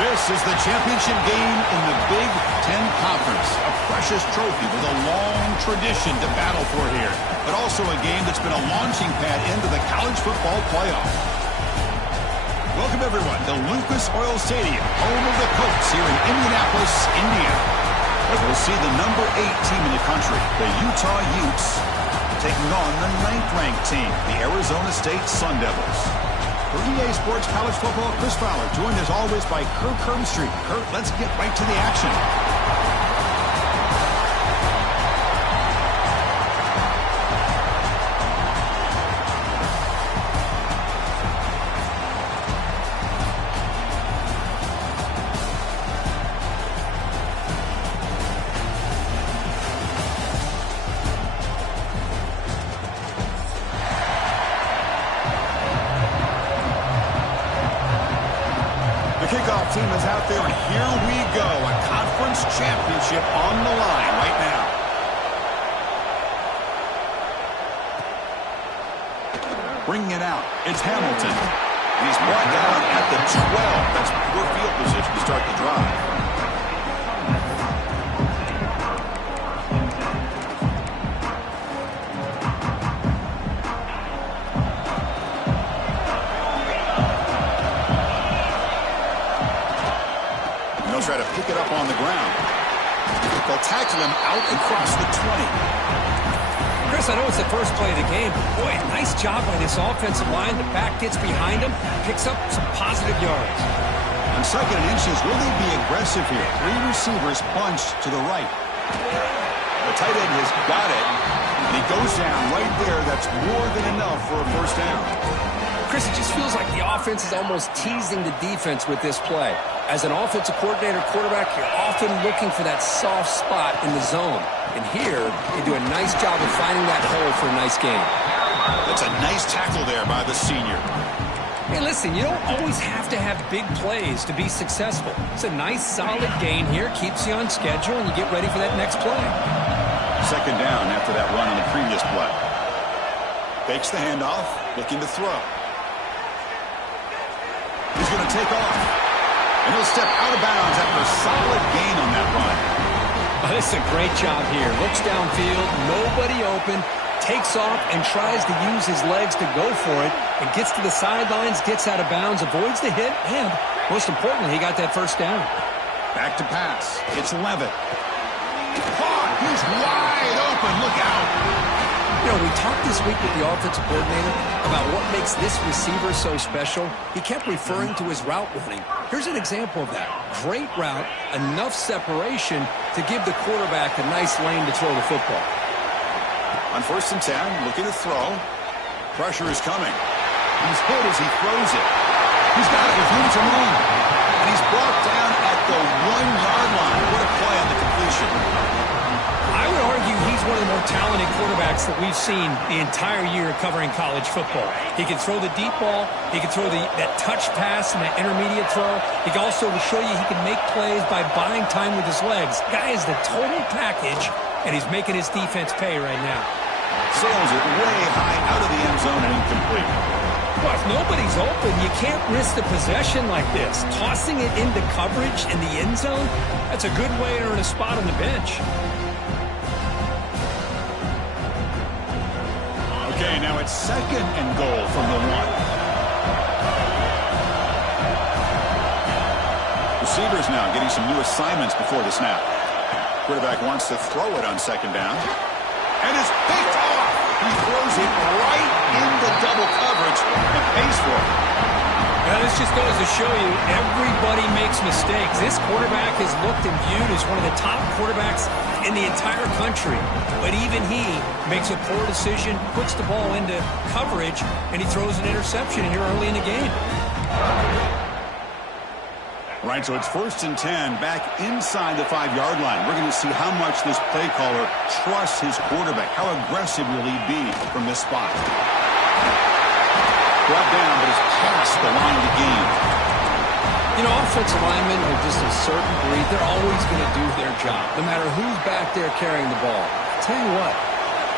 This is the championship game in the Big Ten Conference. A precious trophy with a long tradition to battle for here. But also a game that's been a launching pad into the college football playoff. Welcome, everyone, to Lucas Oil Stadium, home of the Colts here in Indianapolis, Indiana. As we'll see the number 8 team in the country, the Utah Utes, taking on the 9th-ranked team, the Arizona State Sun Devils. For EA Sports College Football, Chris Fowler, joined as always by Kurt Herbstreit. Kurt, let's get right to the action. Kickoff team is out there, and here we go. A conference championship on the line right now. Bringing it out, it's Hamilton. And he's brought down at the 12. That's poor field position to start the drive. Try to pick it up on the ground. They'll tackle him out across the 20. Chris, I know it's the first play of the game, but boy, nice job by this offensive line. The back gets behind him, picks up some positive yards. On 2nd and inches, will they be aggressive here? 3 receivers punched to the right. The tight end has got it, and he goes down right there. That's more than enough for a first down. Chris, it just feels like the offense is almost teasing the defense with this play. As an offensive coordinator, quarterback, you're often looking for that soft spot in the zone. And here, they do a nice job of finding that hole for a nice gain. That's a nice tackle there by the senior. Hey, listen, you don't always have to have big plays to be successful. It's a nice, solid gain here. Keeps you on schedule, and you get ready for that next play. 2nd down after that run on the previous play. Fakes the handoff, looking to throw. He's going to take off. And he'll step out of bounds after a solid gain on that run. Oh, this is a great job here. Looks downfield, nobody open, takes off and tries to use his legs to go for it, and gets to the sidelines, gets out of bounds, avoids the hit, and most importantly, he got that first down. Back to pass. It's Levitt. Caught. He's wide open. Look out. You know, we talked this week with the offensive coordinator about what makes this receiver so special. He kept referring to his route running. Here's an example of that. Great route, enough separation to give the quarterback a nice lane to throw the football. On 1st and 10, looking to throw. Pressure is coming. He's hit as he throws it. He's got it with room to run. And he's brought down at the 1-yard line. What a play on the completion. I would argue he's one of the more talented quarterbacks that we've seen the entire year covering college football. He can throw the deep ball. He can throw that touch pass and that intermediate throw. He can also show you he can make plays by buying time with his legs. Guy is the total package, and he's making his defense pay right now. Sails it way high out of the end zone and incomplete. Well, if nobody's open, you can't risk the possession like this. Tossing it into coverage in the end zone, that's a good way to earn a spot on the bench. Okay, now it's 2nd and goal from the 1. Receivers now getting some new assignments before the snap. Quarterback wants to throw it on 2nd down. And it's picked off. He throws it right into double coverage and pays for it. Now, this just goes to show you everybody makes mistakes. This quarterback is looked and viewed as one of the top quarterbacks in the entire country. But even he makes a poor decision, puts the ball into coverage, and he throws an interception here early in the game. Right, so it's 1st and 10, back inside the 5-yard line. We're going to see how much this play caller trusts his quarterback. How aggressive will he be from this spot? Brought down, but it's past the line of the game. You know, offensive linemen are just a certain breed. They're always going to do their job, no matter who's back there carrying the ball. I'll tell you what,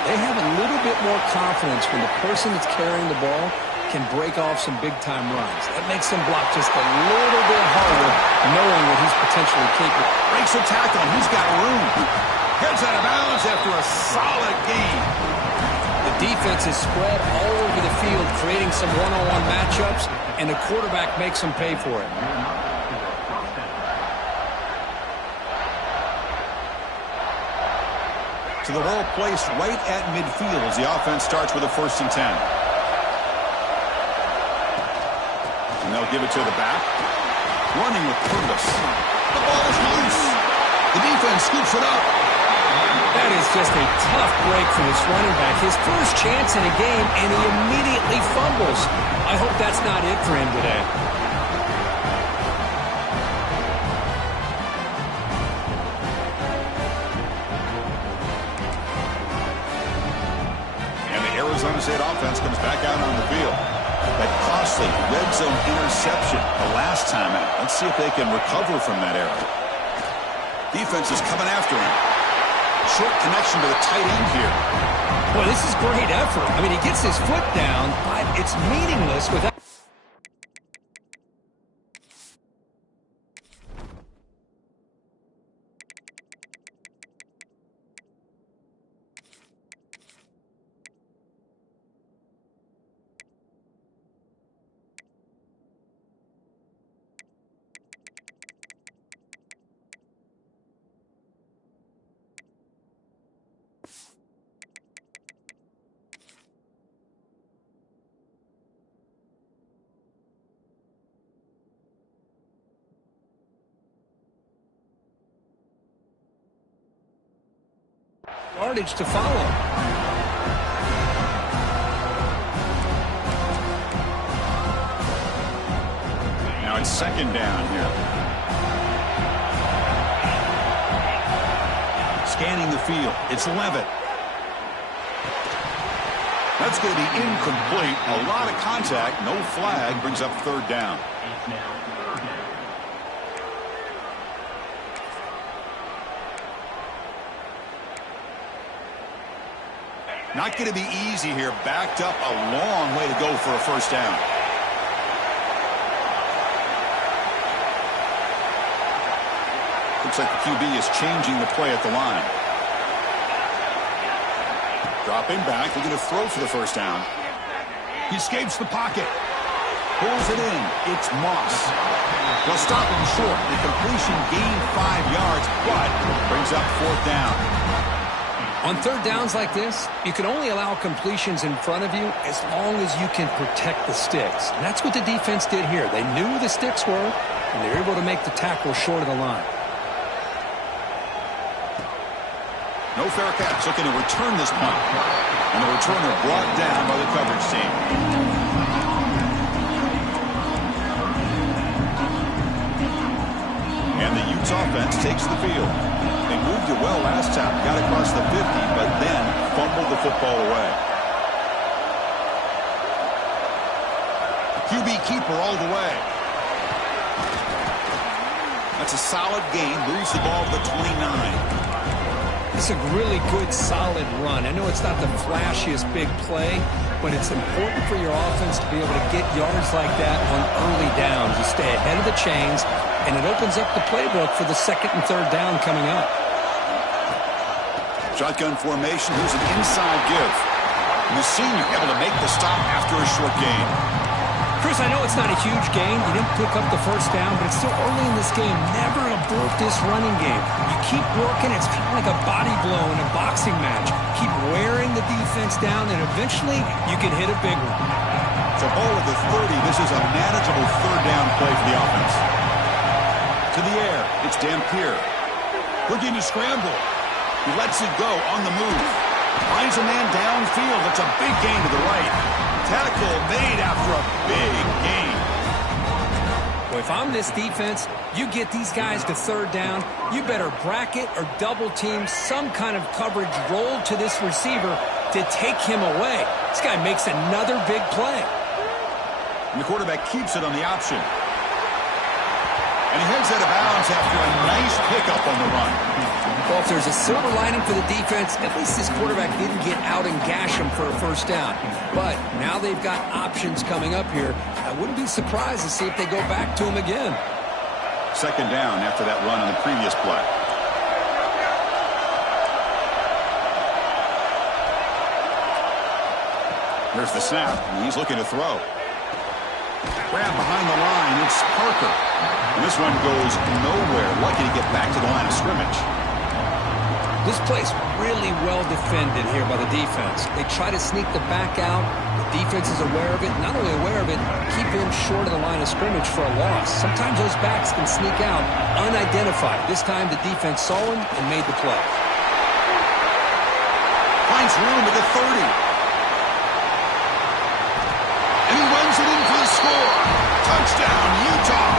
they have a little bit more confidence when the person that's carrying the ball can break off some big-time runs. That makes him block just a little bit harder, knowing what he's potentially capable. Breaks a tackle. He's got room. Heads out of bounds after a solid gain. The defense is spread all over the field, creating some one-on-one matchups, and the quarterback makes them pay for it. To the ball placed right at midfield as the offense starts with a 1st and 10. And they'll give it to the back. Running with purpose. The ball is loose. The defense scoops it up. That is just a tough break for this running back. His first chance in a game, and he immediately fumbles. I hope that's not it for him today. Arizona State offense comes back out on the field. That costly red zone interception the last time out. Let's see if they can recover from that error. Defense is coming after him. Short connection to the tight end here. Boy, this is great effort. I mean, he gets his foot down, but it's meaningless without... yardage to follow. Now it's 2nd down here. Scanning the field. It's Levitt. That's going to be incomplete. A lot of contact. No flag. Brings up 3rd down. Not going to be easy here. Backed up a long way to go for a 1st down. Looks like the QB is changing the play at the line. Dropping back, looking to throw for the 1st down. He escapes the pocket. Pulls it in. It's Moss. They'll stop him short. The completion gained 5 yards, but brings up 4th down. On 3rd downs like this, you can only allow completions in front of you as long as you can protect the sticks. And that's what the defense did here. They knew the sticks were, and they were able to make the tackle short of the line. No fair catch, looking to return this punt. And the returner brought down by the coverage team. And the Utes offense takes the field. They moved it well last time, got across the 50, but then fumbled the football away. QB keeper all the way. That's a solid gain, moves the ball to the 29. It's a really good, solid run. I know it's not the flashiest big play, but it's important for your offense to be able to get yards like that on early downs. You stay ahead of the chains, and it opens up the playbook for the 2nd and 3rd down coming up. Shotgun formation. Here's an inside give. And the senior able to make the stop after a short gain. Chris, I know it's not a huge gain. You didn't pick up the 1st down, but it's still early in this game. Never abort this running game. You keep working. It's kind of like a body blow in a boxing match. Keep wearing the defense down, and eventually you can hit a big one. So ball at the 30. This is a manageable 3rd down play for the offense. To the air. It's Dampier. Looking to scramble. He lets it go on the move. Finds a man downfield. It's a big gain to the right. Tackle made after a big gain. Well, if I'm this defense, you get these guys to 3rd down, you better bracket or double team some kind of coverage rolled to this receiver to take him away. This guy makes another big play. And the quarterback keeps it on the option. And he heads out of bounds after a nice pickup on the run. Well, if there's a silver lining for the defense, at least this quarterback didn't get out and gash him for a first down. But now they've got options coming up here. I wouldn't be surprised to see if they go back to him again. Second down after that run on the previous play. There's the snap, and he's looking to throw. Grab behind the line, it's Parker. And this one goes nowhere. Lucky to get back to the line of scrimmage. This play's really well defended here by the defense. They try to sneak the back out. The defense is aware of it. Not only aware of it, keep him short of the line of scrimmage for a loss. Sometimes those backs can sneak out unidentified. This time the defense saw him and made the play. Finds room at the 30. And he runs it in for the score. Touchdown, Utah.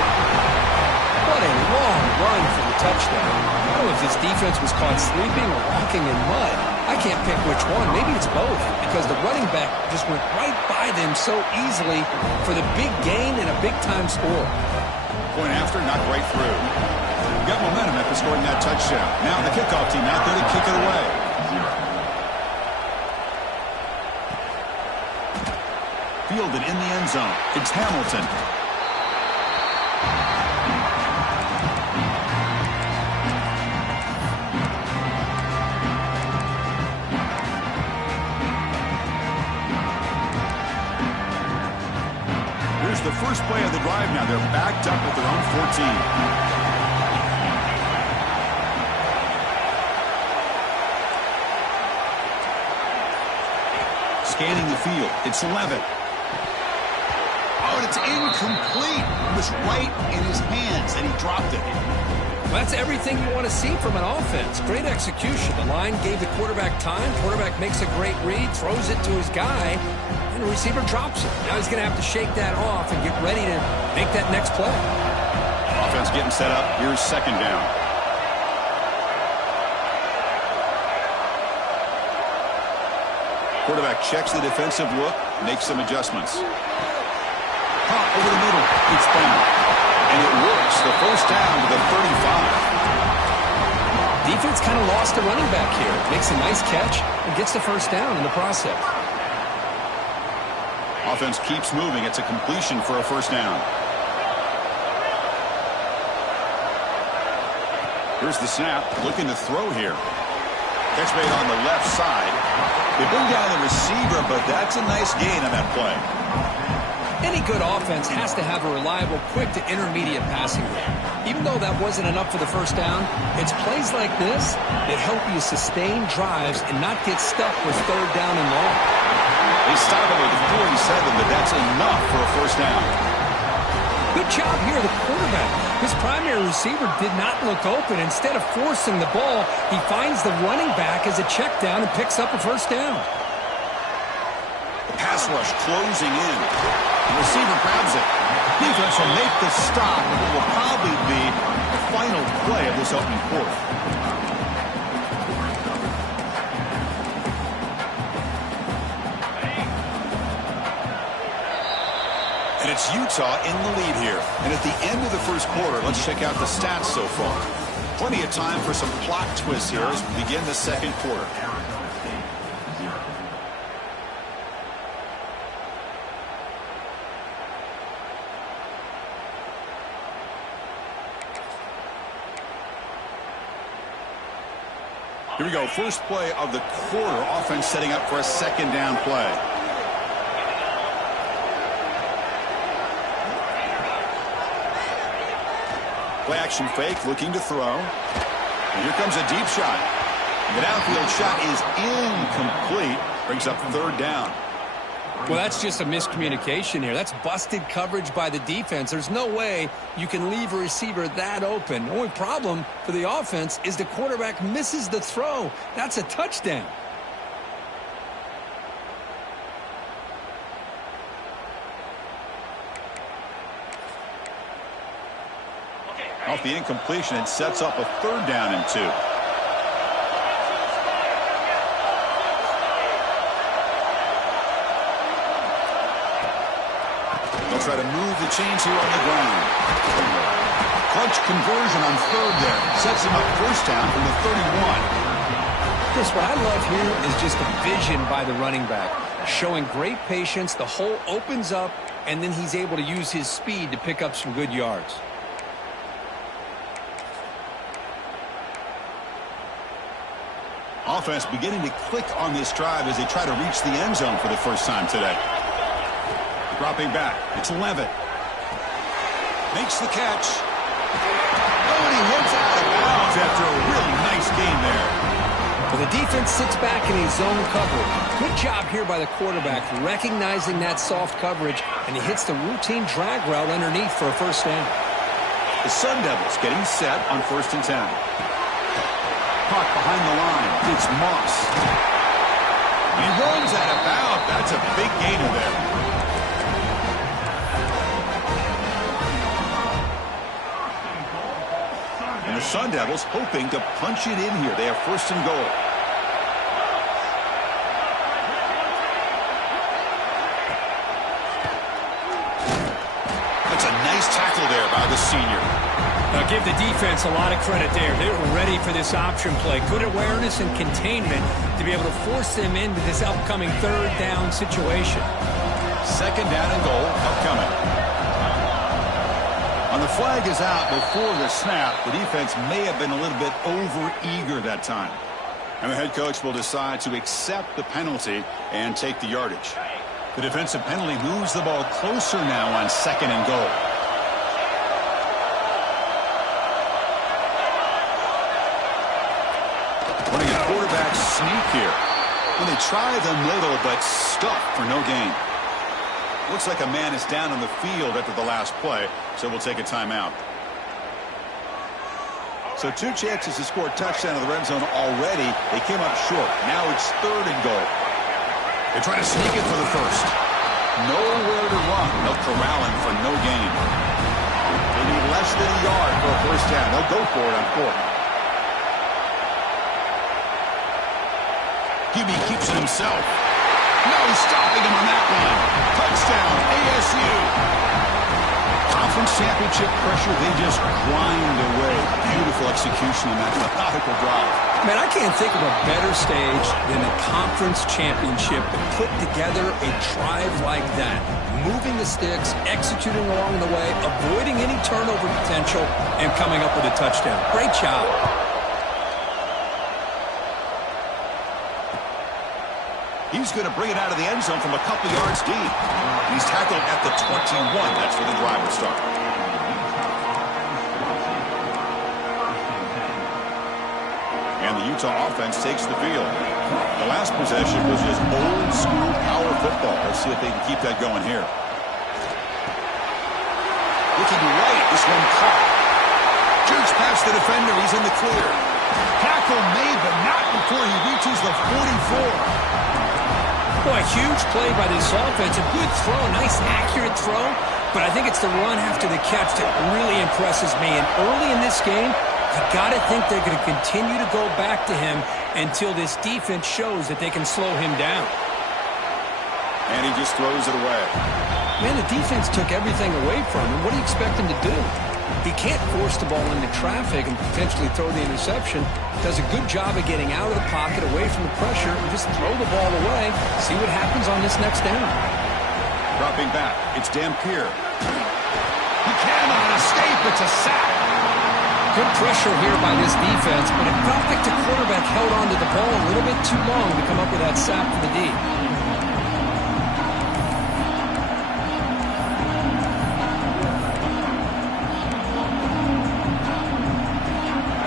What a long run for the touchdown. I don't know if this defense was caught sleeping or walking in mud. I can't pick which one. Maybe it's both, because the running back just went right by them so easily for the big gain and a big-time score. Point after, knocked right through. Got momentum after scoring that touchdown. Now the kickoff team out there to kick it away. Fielded in the end zone. It's Hamilton. Here's the first play of the drive now. They're backed up at their own 14. Scanning the field. It's Levitt. Oh, and it's incomplete. It was right in his hands, and he dropped it. Well, that's everything you want to see from an offense. Great execution. The line gave the quarterback time. Quarterback makes a great read, throws it to his guy, and the receiver drops it. Now he's going to have to shake that off and get ready to make that next play. Offense getting set up. Here's second down. Quarterback checks the defensive look, makes some adjustments. Pop over the middle. It's down. And it works. The first down to the 35. Defense kind of lost the running back here. Makes a nice catch and gets the first down in the process. Offense keeps moving. It's a completion for a first down. Here's the snap. Looking to throw here. Catch made on the left side. They bring down the receiver, but that's a nice gain on that play. Any good offense has to have a reliable, quick to intermediate passing game. Even though that wasn't enough for the first down, it's plays like this that help you sustain drives and not get stuck with third down and long. They stop it with 47, but that's enough for a first down. Good job here, the quarterback. His primary receiver did not look open. Instead of forcing the ball, he finds the running back as a check down and picks up a first down. The pass rush closing in. The receiver grabs it. Defense will make the stop, and it will probably be the final play of this opening quarter. And it's Utah in the lead here. And at the end of the first quarter, let's check out the stats so far. Plenty of time for some plot twists here as we begin the second quarter. Here we go. First play of the quarter. Offense setting up for a second down play. Play action fake, looking to throw. And here comes a deep shot. The downfield shot is incomplete. Brings up third down. Well, that's just a miscommunication here. That's busted coverage by the defense. There's no way you can leave a receiver that open. The only problem for the offense is the quarterback misses the throw. That's a touchdown. Off the incompletion, it sets up a third down and 2. They'll try to move the chains here on the ground. Clutch conversion on third there. Sets him up first down from the 31. Chris, what I love here is just the vision by the running back. Showing great patience, the hole opens up, and then he's able to use his speed to pick up some good yards. Offense beginning to click on this drive as they try to reach the end zone for the first time today. Dropping back, it's Levitt. Makes the catch. Oh, and he hits out of bounds after a really nice gain there. Well, the defense sits back in a zone coverage. Good job here by the quarterback, recognizing that soft coverage, and he hits the routine drag route underneath for a first down. The Sun Devils getting set on 1st and 10. Caught behind the line. It's Moss. He runs out of bounds. That's a big gainer there. And the Sun Devils hoping to punch it in here. They have 1st and goal. That's a nice tackle there by the senior. Now give the defense a lot of credit there. They were ready for this option play. Good awareness and containment to be able to force them into this upcoming 3rd down situation. 2nd down and goal upcoming. And the flag is out before the snap. The defense may have been a little bit over-eager that time. And the head coach will decide to accept the penalty and take the yardage. The defensive penalty moves the ball closer now on 2nd and goal. Running a quarterback sneak here. When they try the middle, but stuffed for no gain. Looks like a man is down on the field after the last play, so we'll take a timeout. So 2 chances to score a touchdown in the red zone already. They came up short. Now it's 3rd and goal. They try to sneak it for the first. Nowhere to run. They'll corral him for no gain. They need less than a yard for a first down. They'll go for it on 4th. QB keeps it himself. No stopping him on that one. Touchdown, ASU. Conference championship pressure, they just grind away. Beautiful execution on that methodical drive. Man, I can't think of a better stage than the conference championship to put together a drive like that. Moving the sticks, executing along the way, avoiding any turnover potential, and coming up with a touchdown. Great job. He's going to bring it out of the end zone from a couple yards deep. He's tackled at the 21. That's where the drive will start. And the Utah offense takes the field. The last possession was just old school power football. Let's see if they can keep that going here. Looking right, this one caught. Jerks past the defender. He's in the clear. Tackle made, but not before he reaches the 44. Boy, huge play by this offense. A good throw, a nice accurate throw. But I think it's the run after the catch that really impresses me. And early in this game, you got to think they're going to continue to go back to him until this defense shows that they can slow him down. And he just throws it away. Man, the defense took everything away from him. What do you expect him to do? He can't force the ball into traffic and potentially throw the interception. Does a good job of getting out of the pocket, away from the pressure, and just throw the ball away. See what happens on this next down. Dropping back, it's Dampier. He cannot escape. It's a sack. Good pressure here by this defense, but it felt like the quarterback held onto the ball a little bit too long to come up with that sack for the D.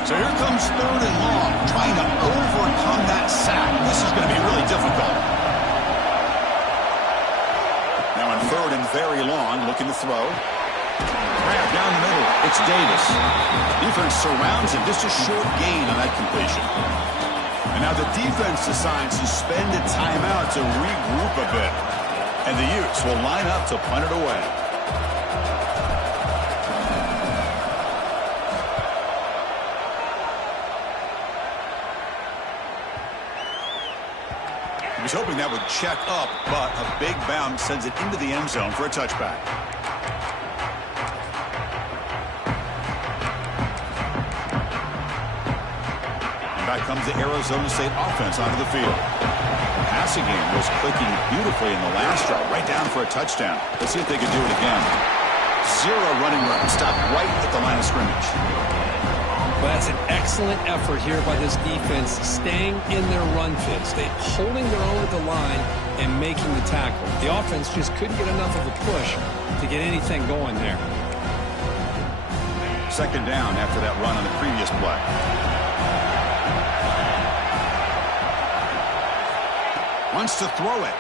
So here comes 3rd and long, trying to overcome that sack. This is going to be really difficult. Now on 3rd and very long, looking to throw. Grab down the middle. It's Davis. Defense surrounds him. Just a short gain on that completion. And now the defense decides to spend a timeout to regroup a bit. And the Utes will line up to punt it away. He was hoping that would check up, but a big bounce sends it into the end zone for a touchback. Back comes the Arizona State offense onto the field. The passing game was clicking beautifully in the last drive, right down for a touchdown. Let's see if they can do it again. 0 running room, stopped right at the line of scrimmage. Well, that's an excellent effort here by this defense, staying in their run fits. They holding their own at the line and making the tackle. The offense just couldn't get enough of a push to get anything going there. Second down after that run on the previous play. Wants to throw it.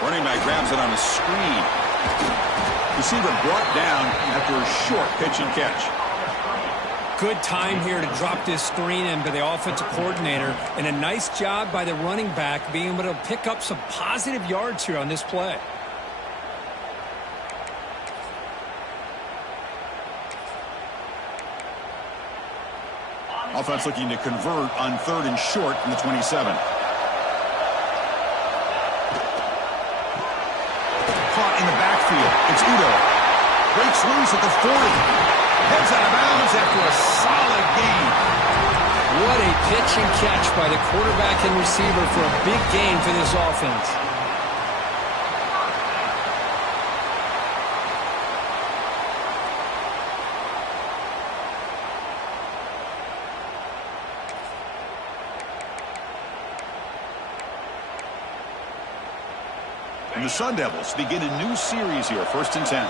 Running back grabs it on a screen. Receiver brought down after a short pitch and catch. Good time here to drop this screen in by the offensive coordinator, and a nice job by the running back being able to pick up some positive yards here on this play. Offense looking to convert on 3rd and short from the 27. Caught in the backfield. It's Udo. Breaks loose at the 40. Heads out of bounds after a solid gain. What a pitch and catch by the quarterback and receiver for a big gain for this offense. And the Sun Devils begin a new series here, 1st and 10.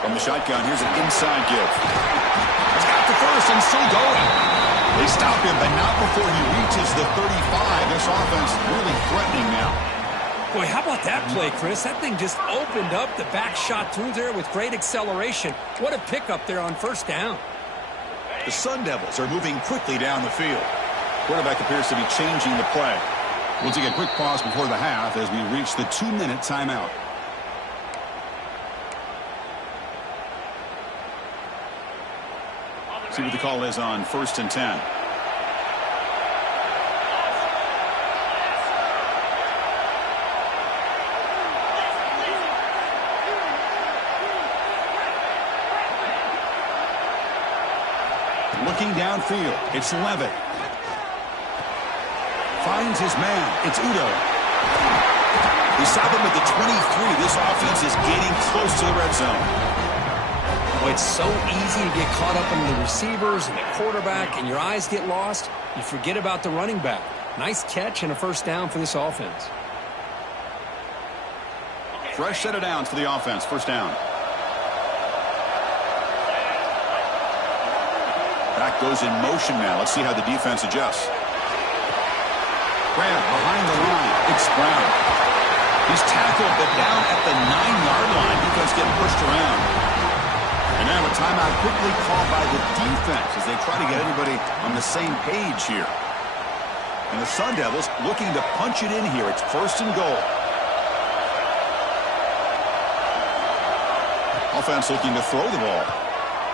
From the shotgun, here's an inside give. He's got the first and still going. They stop him, but not before he reaches the 35. This offense really threatening now. Boy, how about that play, Chris? That thing just opened up. The back shot through there with great acceleration. What a pickup there on 1st down. The Sun Devils are moving quickly down the field. Quarterback appears to be changing the play. We'll take a quick pause before the half as we reach the 2-minute timeout. See what the call is on 1st and 10. Looking downfield, it's Levitt. Finds his man. It's Udo. He stopped him at the 23. This offense is getting close to the red zone. Well, it's so easy to get caught up in the receivers and the quarterback, and your eyes get lost. You forget about the running back. Nice catch and a 1st down for this offense. Fresh set of downs for the offense. 1st down. Back goes in motion now. Let's see how the defense adjusts. Grab behind the line. It's Brown. He's tackled, but down at the 9-yard line. Defense getting pushed around. And now a timeout quickly called by the defense as they try to get everybody on the same page here. And the Sun Devils looking to punch it in here. It's 1st and goal. Offense looking to throw the ball.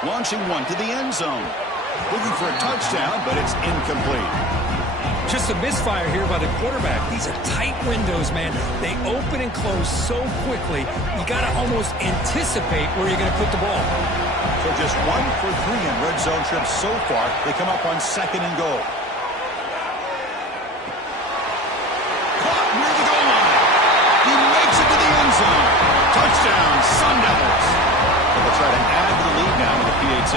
Launching one to the end zone. Looking for a touchdown, but it's incomplete. Just a misfire here by the quarterback. These are tight windows, man. They open and close so quickly. You got to almost anticipate where you're going to put the ball. So just 1 for 3 in red zone trips so far. They come up on 2nd and goal. Caught near the goal line. He makes it to the end zone. Touchdown, Sun Devils. And they'll try to add to the lead now with the PAT.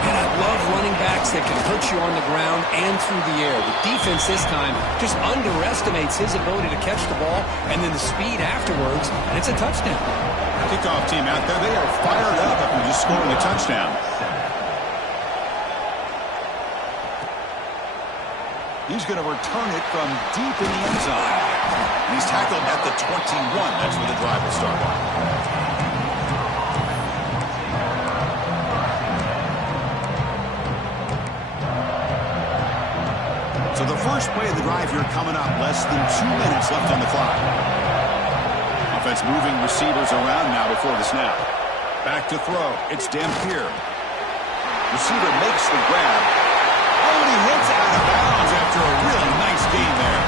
And I love running backs that can hurt you on the ground and through the air. The defense this time just underestimates his ability to catch the ball and then the speed afterwards, and it's a touchdown. Kickoff team out there, they are fired up after just scoring a touchdown. He's going to return it from deep in the end zone. And he's tackled at the 21. That's where the drive will start. So the first play of the drive here coming up, less than 2 minutes left on the clock. Offense moving receivers around now before the snap. Back to throw. It's Dampier. Receiver makes the grab. Oh, and he hits out of bounds after a really nice gain there.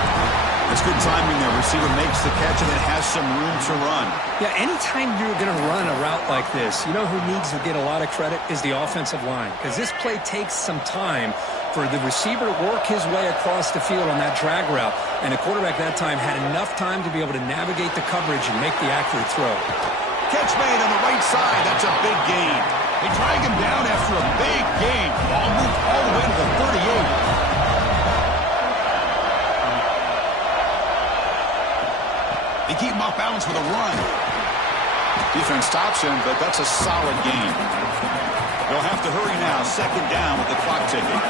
That's good timing there. Receiver makes the catch and then has some room to run. Yeah, anytime you're going to run a route like this, you know who needs to get a lot of credit is the offensive line. Because this play takes some time for the receiver to work his way across the field on that drag route. And the quarterback that time had enough time to be able to navigate the coverage and make the accurate throw. Catch made on the right side. That's a big gain. They drag him down after a big gain. Ball moved all the way to the 38. They keep him off balance with a run. Defense stops him, but that's a solid gain. They'll have to hurry now. Second down with the clock ticking.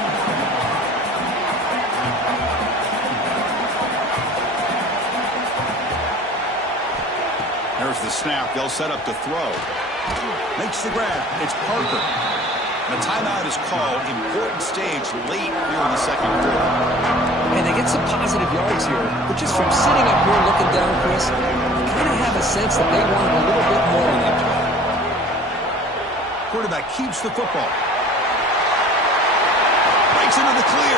There's the snap. They'll set up to throw. Makes the grab. It's Parker. And a timeout is called. Important stage late here in the second quarter. And they get some positive yards here, but just from sitting up here looking down, Chris, you kind of have a sense that they wanted a little bit more on that play. Quarterback keeps the football. Breaks into the clear.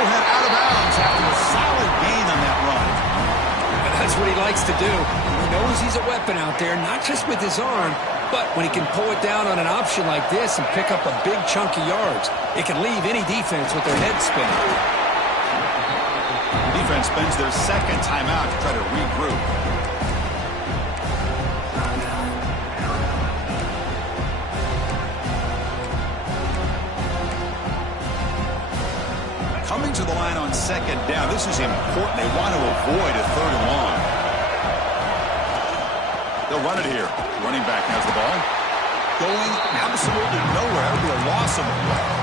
He'll head out of bounds after a solid gain on that run. That's what he likes to do. He knows he's a weapon out there, not just with his arm, but when he can pull it down on an option like this and pick up a big chunk of yards, it can leave any defense with their head spinning. The defense spends their second timeout to try to regroup. Coming to the line on second down. This is important. They want to avoid a third and long. They'll run it here. Running back has the ball. Going absolutely nowhere. That would be a loss of a play.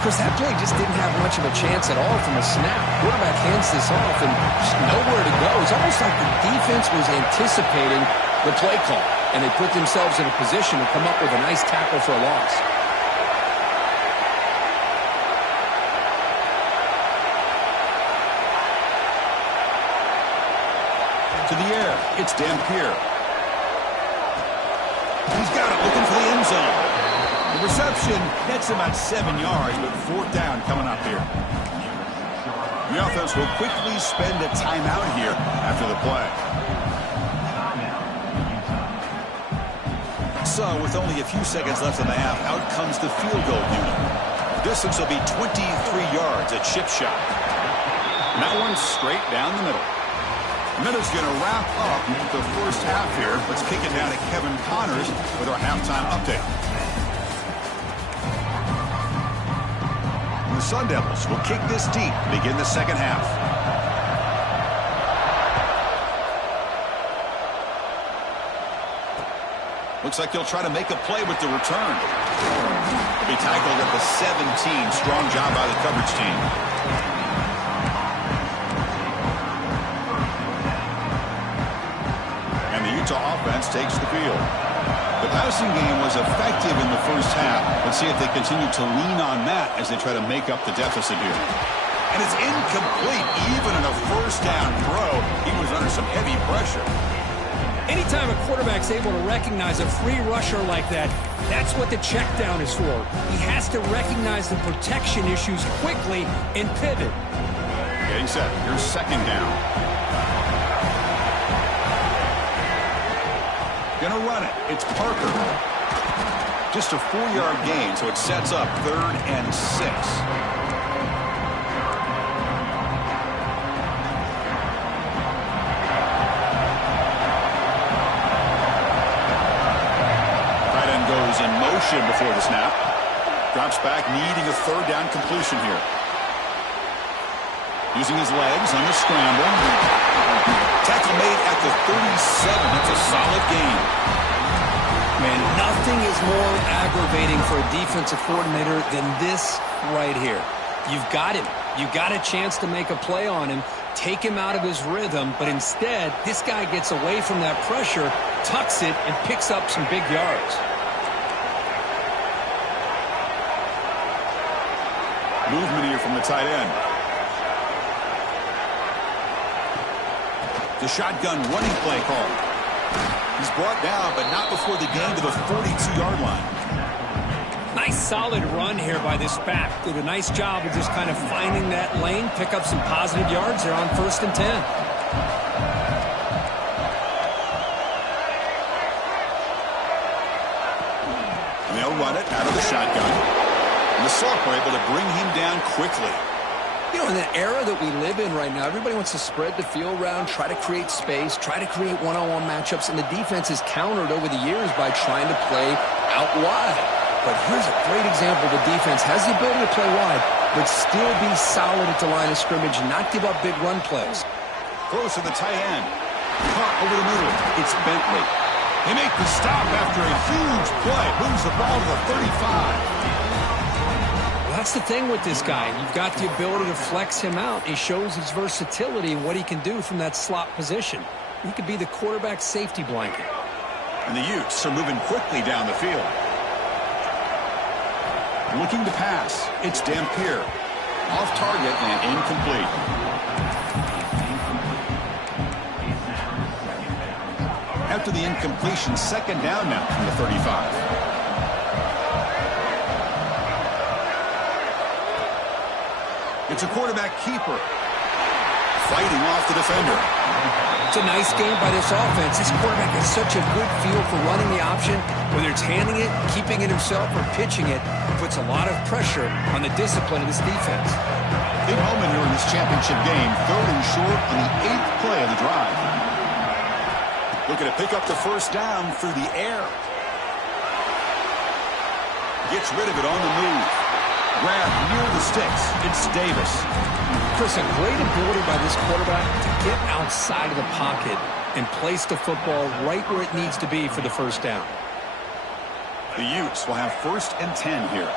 Chris, that play just didn't have much of a chance at all from a snap. Quarterback hands this off and just nowhere to go. It's almost like the defense was anticipating the play call, and they put themselves in a position to come up with a nice tackle for a loss. To the air. It's Dampier. He's got it, looking for the end zone. The reception gets about 7 yards, but fourth down coming up here. The offense will quickly spend a timeout here after the play. So, with only a few seconds left in the half, out comes the field goal unit. The distance will be 23 yards at chip shot. And that one's straight down the middle. Minute's going to wrap up the first half here. Let's kick it down to Kevin Connors with our halftime update. The Sun Devils will kick this deep to begin the second half. Looks like he'll try to make a play with the return. He'll be tackled at the 17. Strong job by the coverage team. Utah offense takes the field. The passing game was effective in the first half. Let's see if they continue to lean on that as they try to make up the deficit here. And it's incomplete. Even in a first down throw, he was under some heavy pressure. Anytime a quarterback's able to recognize a free rusher like that, that's what the check down is for. He has to recognize the protection issues quickly and pivot. Getting set. Here's second down. Gonna run it. It's Parker. Just a 4-yard gain, so it sets up 3rd and 6. Tight end goes in motion before the snap. Drops back, needing a third down completion here. Using his legs on the scramble. Tackle made at the 37. That's a solid gain. Man, nothing is more aggravating for a defensive coordinator than this right here. You've got him. You got a chance to make a play on him, take him out of his rhythm, but instead, this guy gets away from that pressure, tucks it, and picks up some big yards. Movement here from the tight end. The shotgun running play call. He's brought down, but not before the gain to the 42-yard line. Nice solid run here by this back. Did a nice job of just kind of finding that lane, pick up some positive yards there on 1st and 10. And they'll run it out of the shotgun. And the sophomore able to bring him down quickly. You know, in the era that we live in right now, everybody wants to spread the field around, try to create space, try to create one-on-one matchups, and the defense is countered over the years by trying to play out wide. But here's a great example. The defense has the ability to play wide, but still be solid at the line of scrimmage and not give up big run plays. Close to the tight end. Caught over the middle. It's Bentley. They make the stop after a huge play. Moves the ball to the 35. That's the thing with this guy. You've got the ability to flex him out. He shows his versatility and what he can do from that slot position. He could be the quarterback's safety blanket. And the Utes are moving quickly down the field. Looking to pass. It's Dampier. Off target and incomplete. After the incompletion, 2nd down now from the 35. It's a quarterback keeper. Fighting off the defender. It's a nice game by this offense. This quarterback has such a good feel for running the option. Whether it's handing it, keeping it himself, or pitching it, it puts a lot of pressure on the discipline of this defense. Big moment here in this championship game. 3rd and short on the 8th play of the drive. Looking to pick up the 1st down through the air. Gets rid of it on the move. Grab near the sticks. It's Davis. Chris, a great ability by this quarterback to get outside of the pocket and place the football right where it needs to be for the 1st down. The Utes will have 1st and 10 here.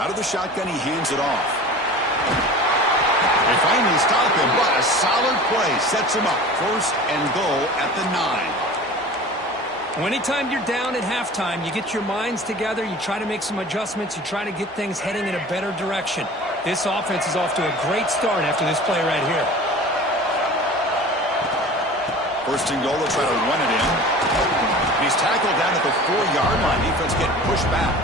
Out of the shotgun, he hands it off. They finally stop him, but a solid play sets him up. 1st and goal at the 9. Well, anytime you're down at halftime, you get your minds together, you try to make some adjustments, you try to get things heading in a better direction. This offense is off to a great start after this play right here. 1st and goal, they'll try to run it in. He's tackled down at the 4-yard line. Defense getting pushed back.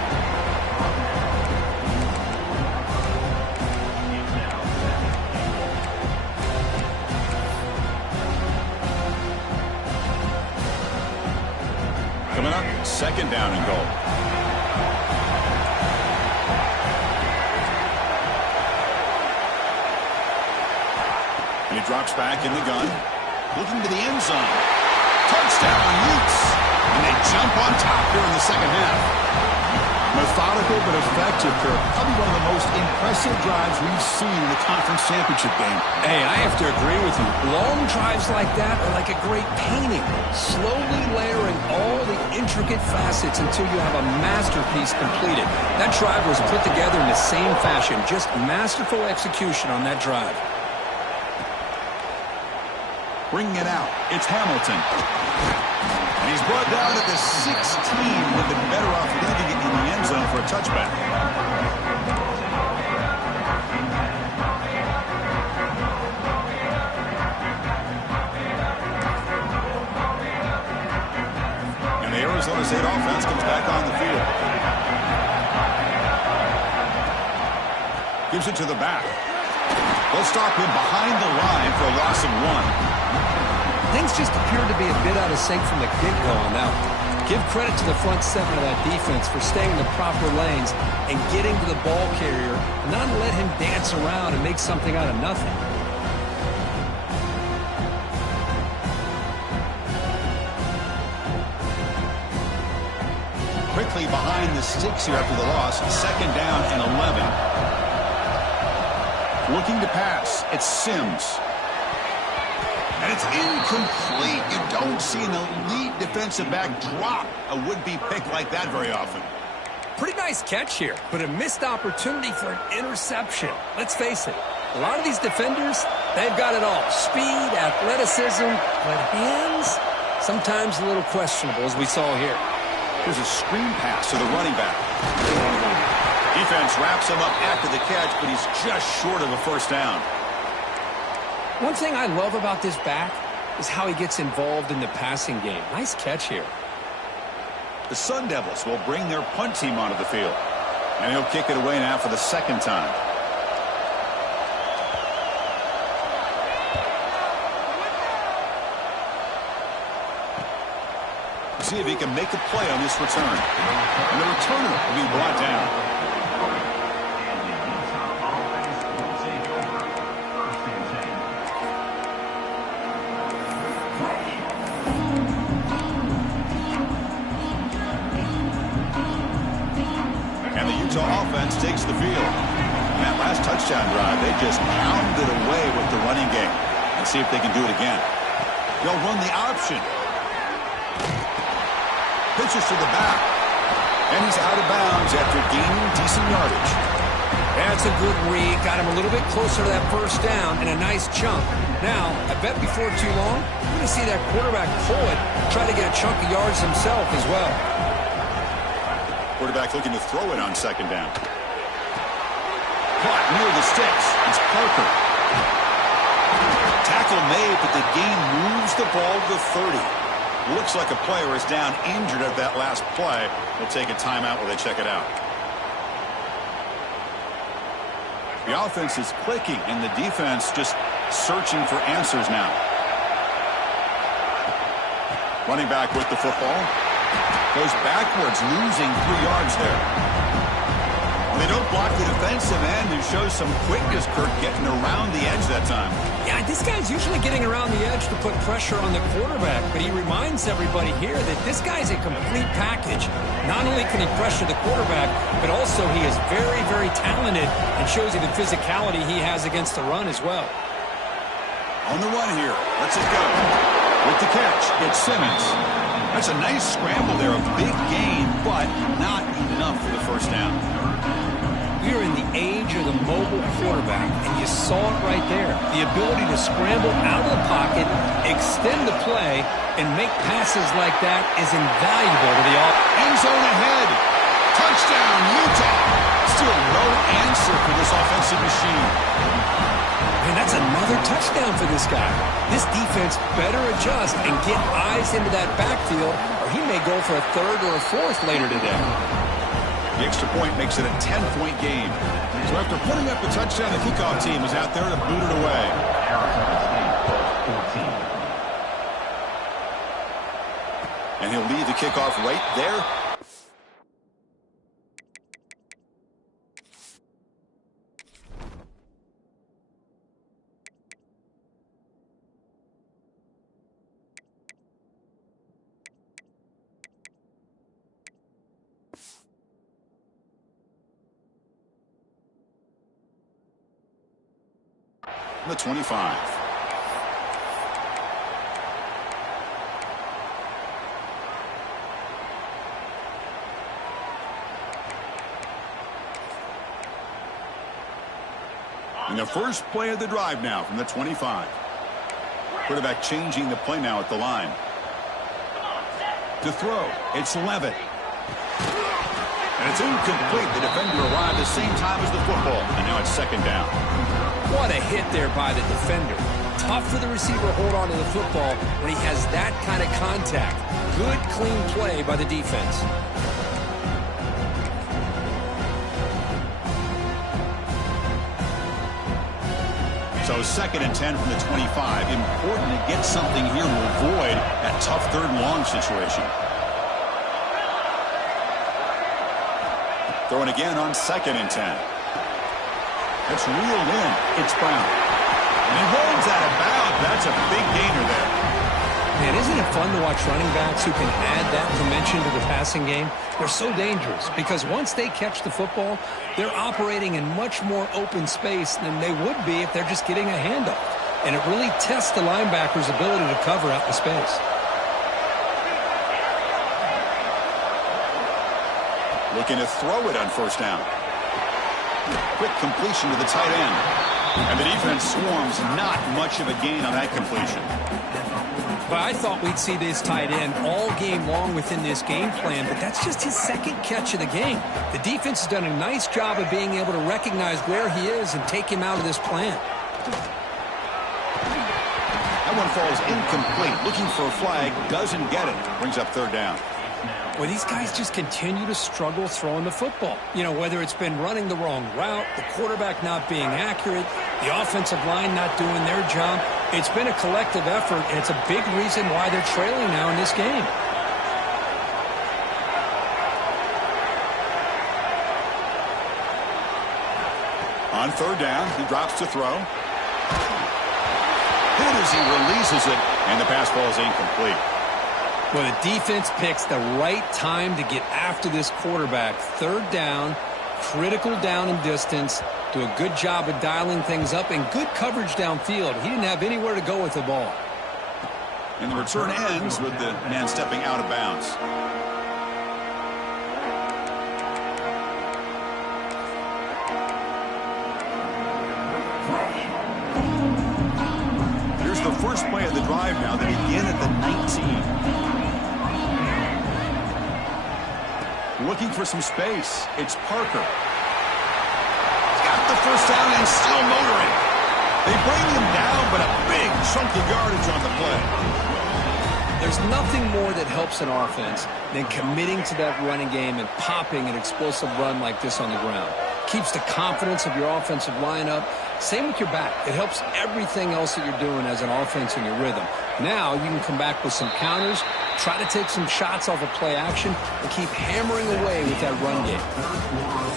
Coming up, 2nd down and goal. And he drops back in the gun. Looking to the end zone. Touchdown, Utes. And they jump on top here in the 2nd half. Methodical but effective, Kirk. Probably one of the most impressive drives we've seen in the conference championship game. Hey, I have to agree with you. Long drives like that are like a great painting. Slowly layering all the intricate facets until you have a masterpiece completed. That drive was put together in the same fashion. Just masterful execution on that drive. Bringing it out. It's Hamilton. And he's brought down at the 16. Would have been better off leaving it in the end zone for a touchback. And the Arizona State offense comes back on the field. Gives it to the back. They'll stop him behind the line for a loss of 1. Things just appeared to be a bit out of sync from the get-go on that one. Give credit to the front 7 of that defense for staying in the proper lanes and getting to the ball carrier, not let him dance around and make something out of nothing. Quickly behind the sticks here after the loss. 2nd down and 11. Looking to pass. It's Sims. And it's incomplete. You don't see an elite defensive back drop a would-be pick like that very often. Pretty nice catch here, but a missed opportunity for an interception. Let's face it, a lot of these defenders, they've got it all. Speed, athleticism, but hands, sometimes a little questionable, as we saw here. There's a screen pass to the running back. Defense wraps him up after the catch, but he's just short of a 1st down. One thing I love about this back is how he gets involved in the passing game. Nice catch here. The Sun Devils will bring their punt team onto the field. And he'll kick it away now for the second time. See if he can make a play on this return. And the returner will be brought down. And the Utah offense takes the field. And that last touchdown drive, they just pounded away with the running game. Let's see if they can do it again. They'll run the option. Pitches to the back. And he's out of bounds after gaining decent yardage. That's a good read. Got him a little bit closer to that first down and a nice chunk. Now, I bet before too long, we're going to see that quarterback pull it, try to get a chunk of yards himself as well. Quarterback looking to throw it on second down. Caught near the sticks. It's Parker. Tackle made, but the gain moves the ball to the 30. Looks like a player is down injured at that last play. They'll take a timeout while they check it out. The offense is clicking, and the defense just searching for answers now. Running back with the football. Goes backwards, losing 3 yards there. They don't block the defensive end and shows some quickness, Kirk, getting around the edge that time. Yeah, this guy's usually getting around the edge to put pressure on the quarterback, but he reminds everybody here that this guy's a complete package. Not only can he pressure the quarterback, but also he is very, very talented and shows you the physicality he has against the run as well. On the run here. Let's it go. With the catch, it's Simmons. That's a nice scramble there, a big gain, but not enough for the first down. We are in the age of the mobile quarterback, and you saw it right there. The ability to scramble out of the pocket, extend the play, and make passes like that is invaluable to the offense. End zone ahead. Touchdown, Utah. Still no answer for this offensive machine. And that's another touchdown for this guy. This defense better adjust and get eyes into that backfield, or he may go for a third or a fourth later today. The extra point makes it a 10-point game. So after putting up the touchdown, the kickoff team is out there to boot it away. And he'll leave the kickoff right there. The 25. And the first play of the drive now from the 25. Quarterback changing the play now at the line. To throw, it's Levitt. And it's incomplete. The defender arrived at the same time as the football. And now it's second down. What a hit there by the defender. Tough for the receiver to hold on to the football when he has that kind of contact. Good, clean play by the defense. So second and 10 from the 25. Important to get something here to avoid that tough third and long situation. Throwing again on second and 10. It's reeled in. It's Brown. And he rolls out of bounds. That's a big gainer there. Man, isn't it fun to watch running backs who can add that dimension to the passing game? They're so dangerous because once they catch the football, they're operating in much more open space than they would be if they're just getting a handoff. And it really tests the linebacker's ability to cover out the space. Looking to throw it on first down. Quick completion to the tight end. And the defense swarms, not much of a gain on that completion. But I thought we'd see this tight end all game long within this game plan, but that's just his second catch of the game. The defense has done a nice job of being able to recognize where he is and take him out of this plan. That one falls incomplete. Looking for a flag, doesn't get it. Brings up third down. Well, these guys just continue to struggle throwing the football. You know, whether it's been running the wrong route, the quarterback not being accurate, the offensive line not doing their job. It's been a collective effort, and it's a big reason why they're trailing now in this game. On third down, he drops to throw. Hit as he releases it, and the pass ball is incomplete. Well, the defense picks the right time to get after this quarterback. Third down, critical down and distance. Do a good job of dialing things up and good coverage downfield. He didn't have anywhere to go with the ball. And the return ends with the man stepping out of bounds. Here's the first play of the drive now. They begin at the 19. Looking for some space. It's Parker. He's got the first down and still motoring. They bring him down, but a big chunk of yardage on the play. There's nothing more that helps an offense than committing to that running game and popping an explosive run like this on the ground. Keeps the confidence of your offensive line up. Same with your back. It helps everything else that you're doing as an offense in your rhythm. Now you can come back with some counters, try to take some shots off of play action, and keep hammering away with that run game.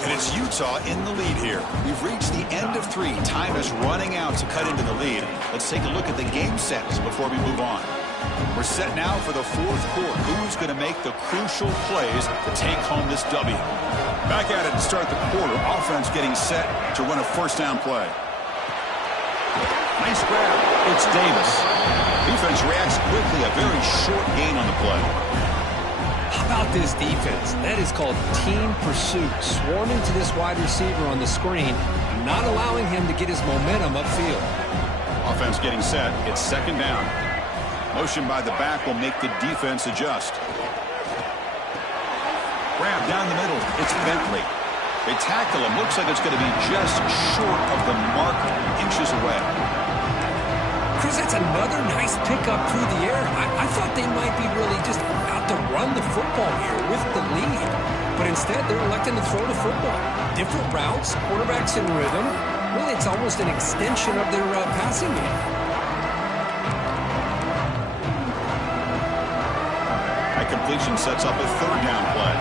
And it's Utah in the lead here. We've reached the end of 3. Time is running out to cut into the lead. Let's take a look at the game sets before we move on. We're set now for the fourth quarter. Who's going to make the crucial plays to take home this W? Back at it to start the quarter. Offense getting set to run a first down play. Nice grab. It's Davis. Defense reacts quickly. A very short gain on the play. How about this defense? That is called team pursuit. Swarming to this wide receiver on the screen, not allowing him to get his momentum upfield. Offense getting set. It's second down. Motion by the back will make the defense adjust. Grab down the middle. It's Bentley. They tackle him. Looks like it's going to be just short of the mark, inches away. Chris, that's another nice pickup through the air. I thought they might be really just out to run the football here with the lead. But instead, they're electing to throw the football. Different routes, quarterbacks in rhythm. Really, it's almost an extension of their passing game. That completion sets up a third down play.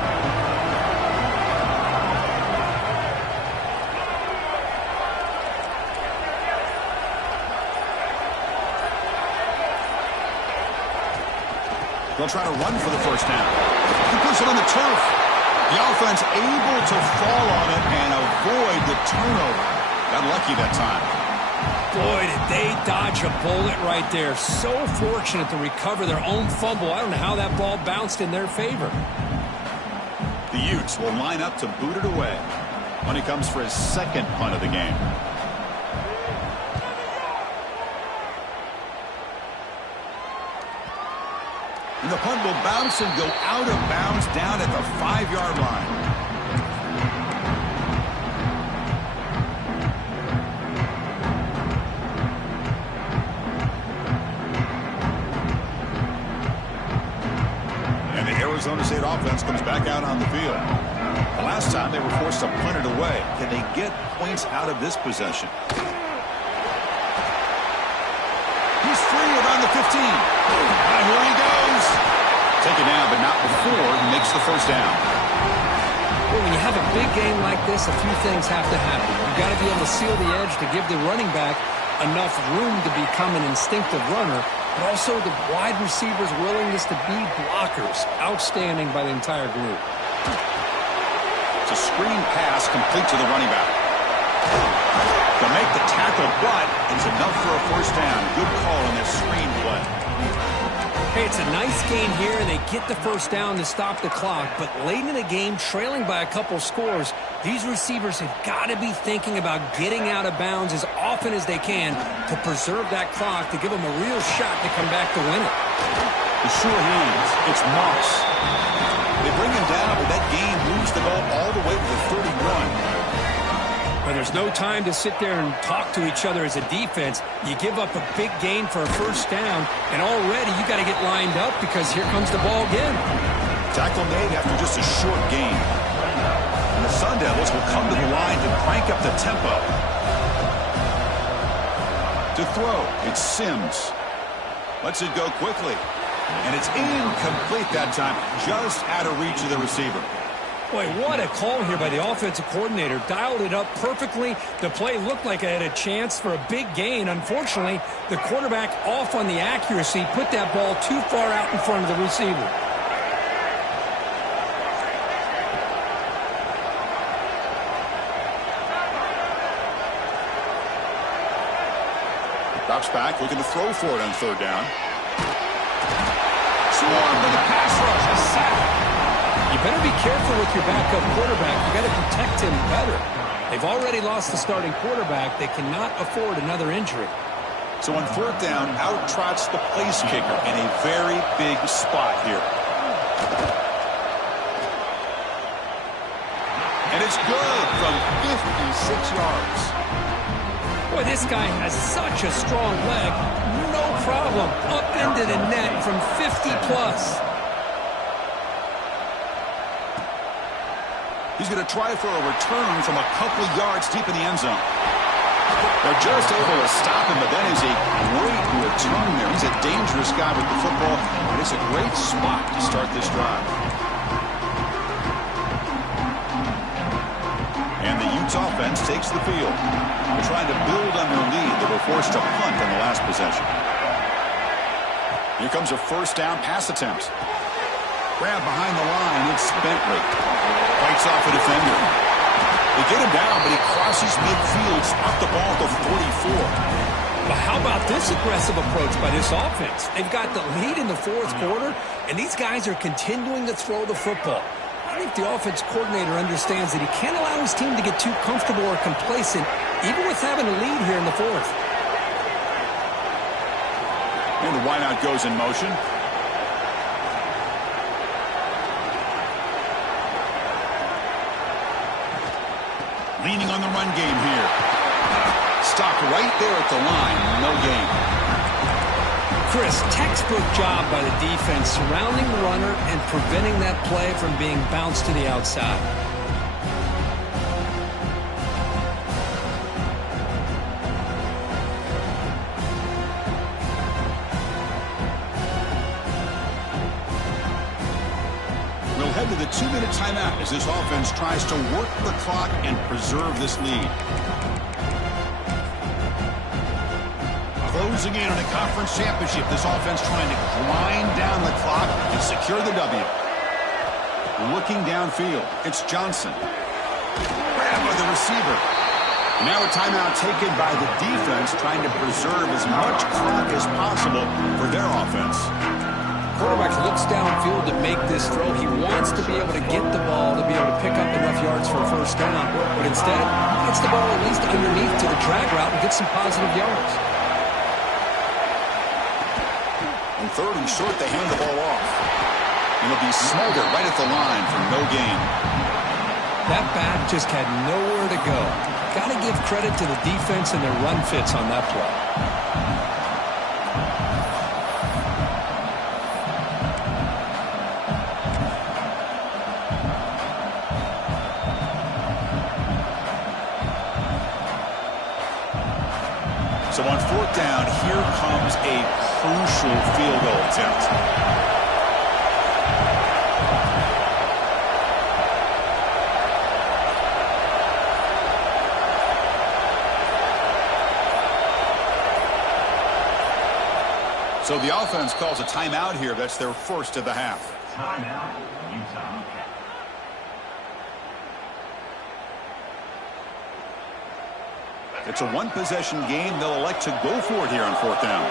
They'll try to run for the first down. He puts it on the turf. The offense able to fall on it and avoid the turnover. Got lucky that time. Boy, did they dodge a bullet right there. So fortunate to recover their own fumble. I don't know how that ball bounced in their favor. The Utes will line up to boot it away when he comes for his second punt of the game. And the punt will bounce and go out of bounds down at the 5-yard line. And the Arizona State offense comes back out on the field. The last time they were forced to punt it away. Can they get points out of this possession? He's free around the 15. And here he goes. Taken down, but not before he makes the first down. Well, when you have a big game like this, a few things have to happen. You've got to be able to seal the edge to give the running back enough room to become an instinctive runner, but also the wide receiver's willingness to be blockers. Outstanding by the entire group. It's a screen pass complete to the running back. To make the tackle, but it's enough for a first down. Good call in this screen play. Hey, it's a nice game here, and they get the first down to stop the clock. But late in the game, trailing by a couple scores, these receivers have got to be thinking about getting out of bounds as often as they can to preserve that clock, to give them a real shot to come back to win it. The sure hands. It's Moss. They bring him down, but that game moves the ball all the way to the 31. But there's no time to sit there and talk to each other as a defense. You give up a big gain for a first down, and already you got to get lined up because here comes the ball again. Tackle made after just a short gain. And the Sun Devils will come to the line to crank up the tempo. To throw, it's Sims. Lets it go quickly. And it's incomplete that time, just out of reach of the receiver. Boy, what a call here by the offensive coordinator. Dialed it up perfectly. The play looked like it had a chance for a big gain. Unfortunately, the quarterback off on the accuracy, put that ball too far out in front of the receiver. Drops back, looking to throw for it on third down. Swarmed with a pass rush, a sack. You better be careful with your backup quarterback. You got to protect him better. They've already lost the starting quarterback. They cannot afford another injury. So on fourth down, out trots the place kicker in a very big spot here. And it's good from 56 yards. Boy, this guy has such a strong leg. No problem. Up into the net from 50-plus. He's going to try for a return from a couple yards deep in the end zone. They're just able to stop him, but that is a great return there. He's a dangerous guy with the football, and it's a great spot to start this drive. And the Utes offense takes the field. They're trying to build on their lead. They were forced to punt on the last possession. Here comes a first down pass attempt. Grab behind the line, it's Bentley. Fights off a defender. They get him down, but he crosses midfield, spot the ball to 44. But how about this aggressive approach by this offense? They've got the lead in the fourth quarter, and these guys are continuing to throw the football. I think the offense coordinator understands that he can't allow his team to get too comfortable or complacent, even with having a lead here in the fourth. And the wideout goes in motion. Leaning on the run game here. Stopped right there at the line. No gain. Chris, textbook job by the defense surrounding the runner and preventing that play from being bounced to the outside. We'll head to the 2-minute timeout as this offense tries to work the clock and preserve this lead. Closing in on a conference championship, this offense trying to grind down the clock and secure the W. Looking downfield, it's Johnson. Grab by the receiver. Now a timeout taken by the defense, trying to preserve as much clock as possible for their offense. Quarterback looks downfield to make this throw. He wants to be able to get the ball to be able to pick up enough yards for a first down, but instead gets the ball at least underneath to the drag route and gets some positive yards. On third and short, they hand the ball off. It'll be smothered right at the line for no gain. That back just had nowhere to go. Got to give credit to the defense and their run fits on that play. So on fourth down, here comes a crucial field goal attempt. So the offense calls a timeout here. That's their first of the half. Timeout, Utah. It's a one-possession game. They'll elect to go for it here on fourth down.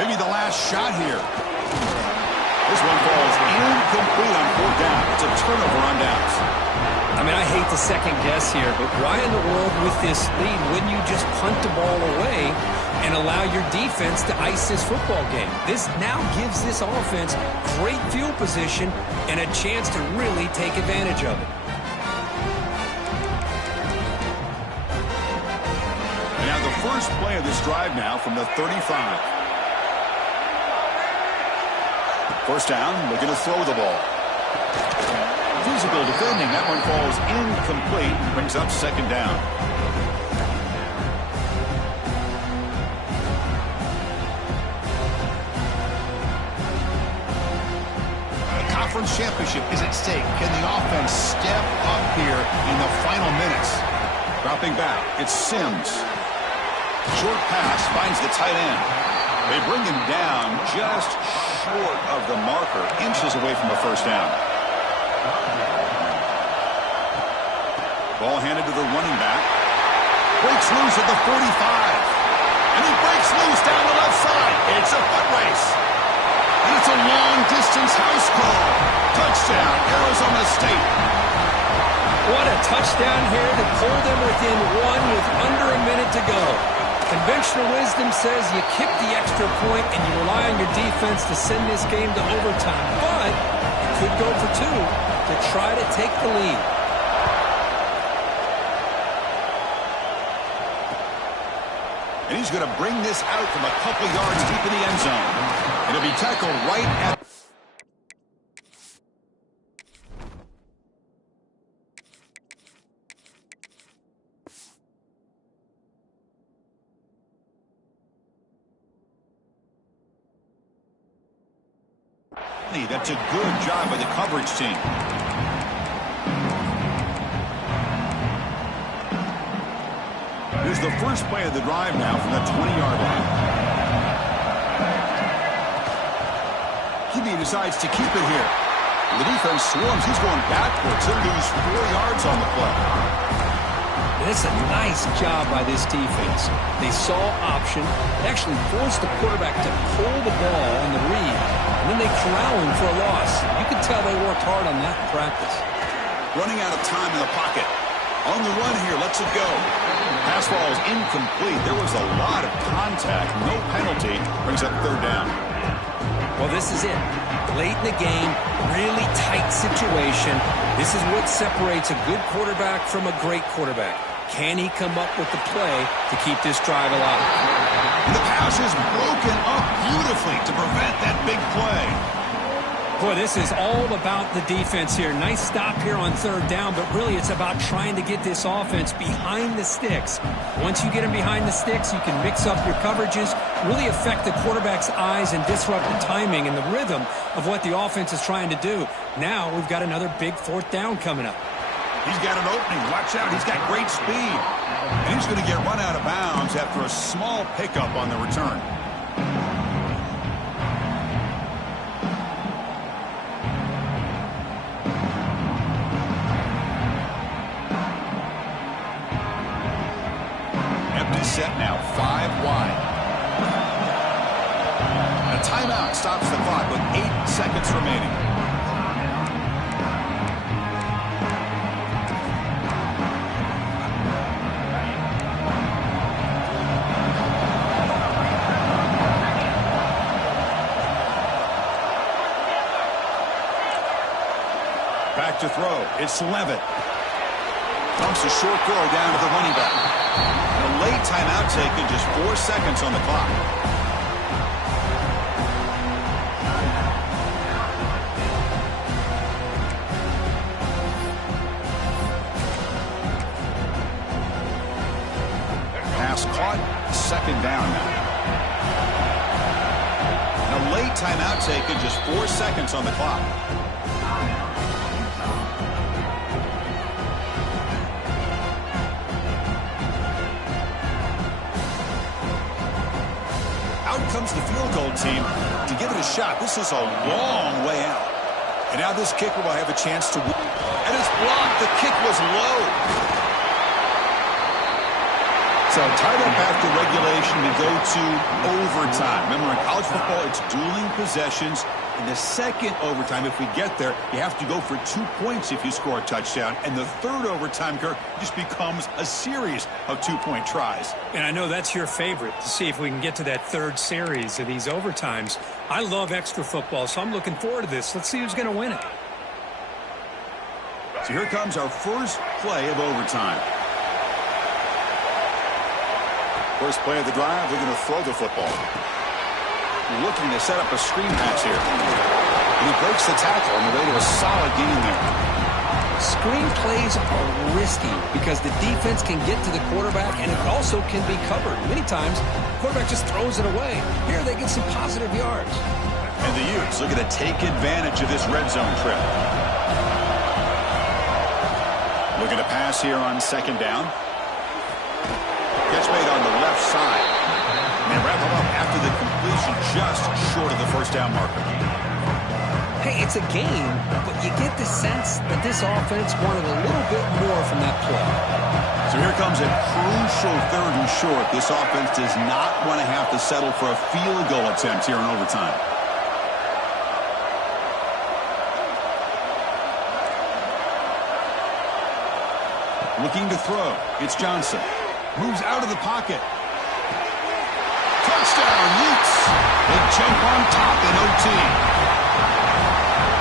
Maybe the last shot here. This one falls incomplete on fourth down. It's a turnover on downs. I mean, I hate to second guess here, but why in the world with this lead wouldn't you just punt the ball away and allow your defense to ice this football game? This now gives this offense great field position and a chance to really take advantage of it. first play of this drive now from the 35. First down, looking to throw the ball. Physical defending. That one falls incomplete. Brings up second down. The conference championship is at stake. Can the offense step up here in the final minutes? Dropping back, it's Sims. Short pass finds the tight end. They bring him down just short of the marker, inches away from a first down. Ball handed to the running back. Breaks loose at the 45. And he breaks loose down the left side. It's a foot race. And it's a long-distance house call. Touchdown, Arizona State. What a touchdown here to pull them within one with under a minute to go. Conventional wisdom says you kick the extra point and you rely on your defense to send this game to overtime. But you could go for two to try to take the lead. And he's going to bring this out from a couple yards deep in the end zone. And it'll be tackled right at... That's a good job by the coverage team. Here's the first play of the drive now from the 20-yard line. QB decides to keep it here. The defense swarms. He's going backwards. He'll lose 4 yards on the play. And it's a nice job by this defense. They saw option. They actually forced the quarterback to pull the ball on the read. And then they corral him for a loss. You can tell they worked hard on that in practice. Running out of time in the pocket. On the run here, lets it go. Pass ball is incomplete. There was a lot of contact. No penalty. Brings up third down. Well, this is it. Late in the game, really tight situation. This is what separates a good quarterback from a great quarterback. Can he come up with the play to keep this drive alive? And the pass is broken up beautifully to prevent that big play. Boy, this is all about the defense here. Nice stop here on third down, but really it's about trying to get this offense behind the sticks. Once you get them behind the sticks, you can mix up your coverages, really affect the quarterback's eyes and disrupt the timing and the rhythm of what the offense is trying to do. Now we've got another big fourth down coming up. He's got an opening. Watch out. He's got great speed. And he's going to get run out of bounds after a small pickup on the return. Empty set now, 5 wide. A timeout stops the clock with 8 seconds remaining. Back to throw. It's Levitt. Dumps a short throw down to the running back. And a late timeout taken, just 4 seconds on the clock. Pass caught. Second down now. And a late timeout taken, just 4 seconds on the clock. Comes the field goal team to give it a shot. This is a long way out. And now this kicker will have a chance to win. And it's blocked. The kick was low. So tied up after regulation, we go to overtime. Remember, in college football, it's dueling possessions. In the second overtime, if we get there, you have to go for 2 points if you score a touchdown. And the third overtime, Kirk, just becomes a series of 2-point tries. And I know that's your favorite, to see if we can get to that third series of these overtimes. I love extra football, so I'm looking forward to this. Let's see who's going to win it. So here comes our first play of overtime. First play of the drive, they're going to throw the football. Looking to set up a screen pass here. And he breaks the tackle on the way to a solid gain there. Screen plays are risky because the defense can get to the quarterback, and it also can be covered. Many times, the quarterback just throws it away. Here, they get some positive yards. And the Utes looking to take advantage of this red zone trip. Looking to pass here on second down. Catch made on the left side. And they wrap him up after the completion just short of the first down marker. Hey, it's a game, but you get the sense that this offense wanted a little bit more from that play. So here comes a crucial third and short. This offense does not want to have to settle for a field goal attempt here in overtime. Looking to throw. It's Johnson. Moves out of the pocket. Touchdown, Utes. They jump on top in OT.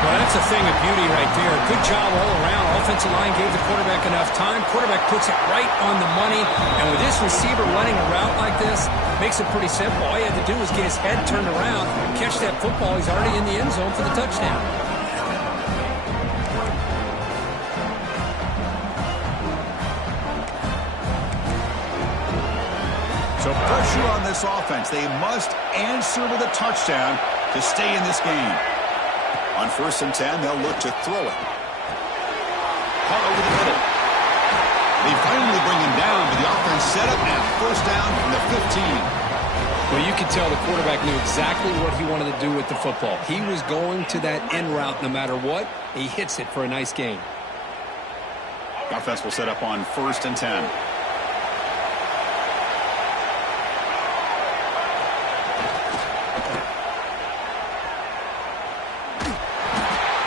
Well, that's a thing of beauty right there. Good job all around. Offensive line gave the quarterback enough time. Quarterback puts it right on the money. And with this receiver running a route like this, makes it pretty simple. All he had to do was get his head turned around, catch that football. He's already in the end zone for the touchdown. So pressure on this offense. They must answer with a touchdown to stay in this game. On 1st and 10, they'll look to throw it. Caught over the middle. They finally bring him down, but the offense set up at 1st down from the 15. Well, you could tell the quarterback knew exactly what he wanted to do with the football. He was going to that end route no matter what. He hits it for a nice gain. The offense will set up on 1st and 10.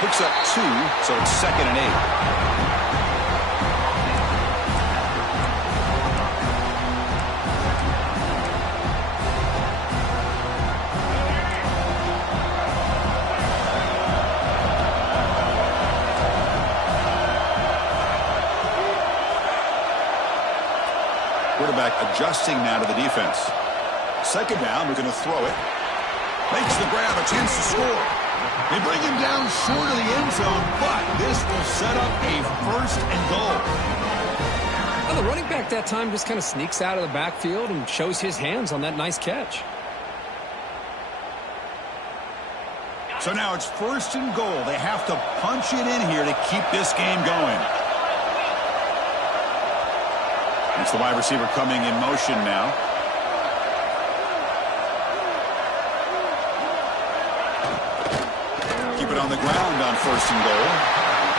Picks up 2, so it's 2nd and 8. Quarterback adjusting now to the defense. 2nd down, we're going to throw it. Makes the grab, a chance to score. They bring him down short of the end zone, but this will set up a 1st and goal. Well, the running back that time just kind of sneaks out of the backfield and shows his hands on that nice catch. So now it's 1st and goal. They have to punch it in here to keep this game going. It's the wide receiver coming in motion now. Keep it on the ground on 1st and goal.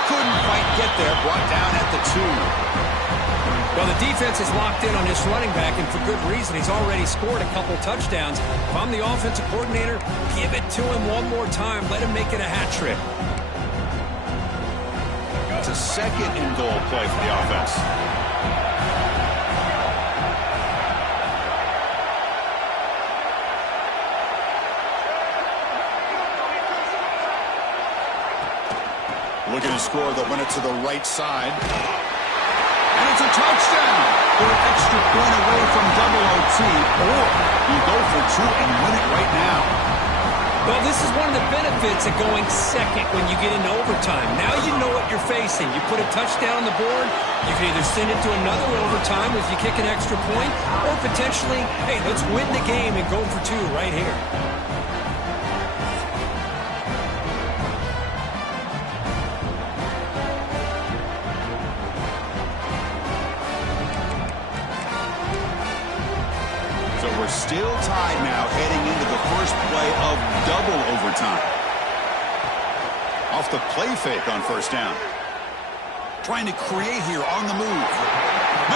Couldn't quite get there. Brought down at the 2. Well, the defense is locked in on his running back, and for good reason. He's already scored a couple touchdowns. If I'm the offensive coordinator, give it to him one more time. Let him make it a hat trick. It's a 2nd and goal play for the offense. Looking to score, they'll run it to the right side. And it's a touchdown! They're an extra point away from double OT, or you go for 2 and win it right now. Well, this is one of the benefits of going second when you get into overtime. Now you know what you're facing. You put a touchdown on the board, you can either send it to another overtime if you kick an extra point, or potentially, hey, let's win the game and go for 2 right here. We're still tied now heading into the first play of double overtime. Off the play fake on 1st down. Trying to create here on the move.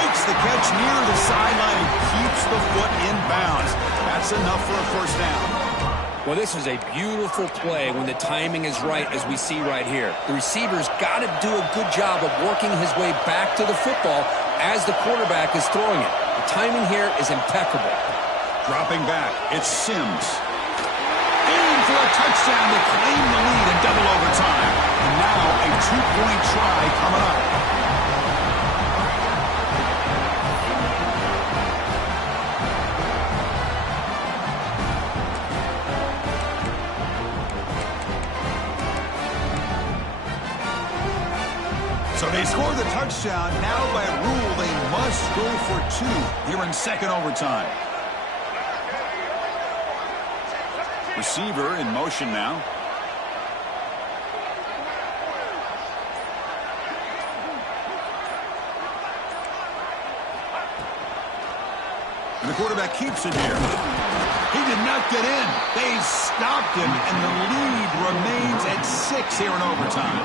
Makes the catch near the sideline and keeps the foot in bounds. That's enough for a 1st down. Well, this is a beautiful play when the timing is right, as we see right here. The receiver's got to do a good job of working his way back to the football as the quarterback is throwing it. The timing here is impeccable. Dropping back, it's Sims. Aim for a touchdown to claim the lead in double overtime. And now a 2-point try coming up. They score the touchdown. Now by rule, they must go for 2 here in second overtime. Receiver in motion now. And the quarterback keeps it here. He did not get in. They stopped him, and the lead remains at 6 here in overtime.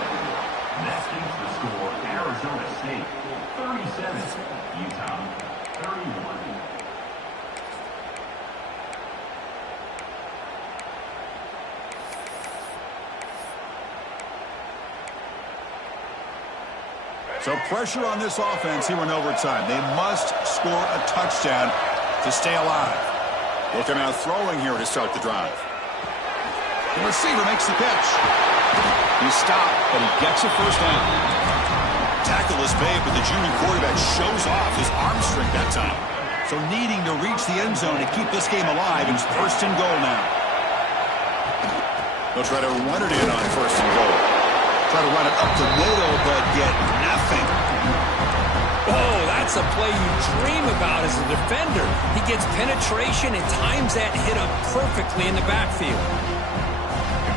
That keeps the score. Arizona State 37, Utah 31. So pressure on this offense here in overtime. They must score a touchdown to stay alive. Looking out throwing here to start the drive. The receiver makes the catch. He's stopped, but he gets a first down. Tackle is made, but the junior quarterback shows off his arm strength that time. So needing to reach the end zone to keep this game alive, it's first and goal now. They'll try to run it in on first and goal. Try to run it up the middle, but get nothing. Oh, that's a play you dream about as a defender. He gets penetration and times that hit up perfectly in the backfield.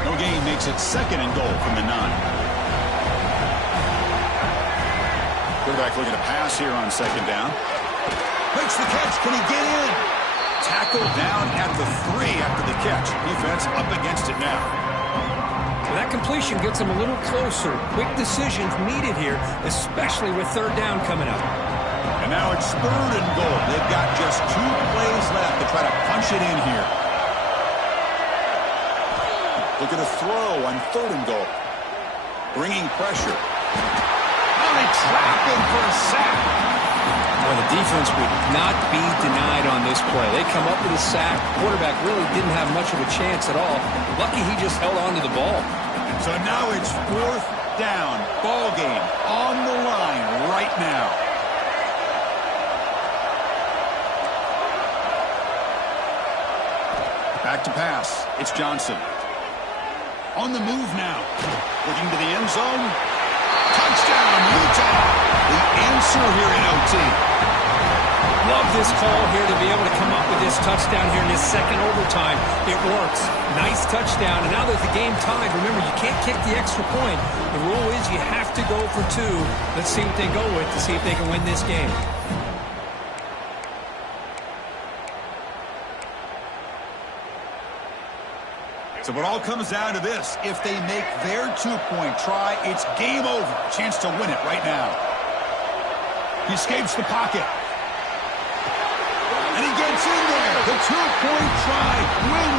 No gain makes it second and goal from the 9. Quarterback looking to pass here on second down. Makes the catch. Can he get in? Tackled down at the 3 after the catch. Defense up against it now. Well, that completion gets them a little closer. Quick decisions needed here, especially with third down coming up. And now it's third and goal. They've got just 2 plays left to try to punch it in here. Look at a throw on third and goal. Bringing pressure. Oh, they trap him for a sack. Well, the defense would not be denied on this play. They come up with a sack. Quarterback really didn't have much of a chance at all. Lucky he just held on to the ball. So now it's fourth down. Ball game on the line right now. Back to pass. It's Johnson. On the move now. Looking to the end zone. Touchdown, Utah. The answer here in OT. Love this call here to be able to come up with this touchdown here in this second overtime. It works. Nice touchdown. And now that the game tied, remember, you can't kick the extra point. The rule is you have to go for 2. Let's see what they go with to see if they can win this game. So it all comes down to this. If they make their 2-point try, it's game over. Chance to win it right now. He escapes the pocket. And he gets in there. The 2-point try wins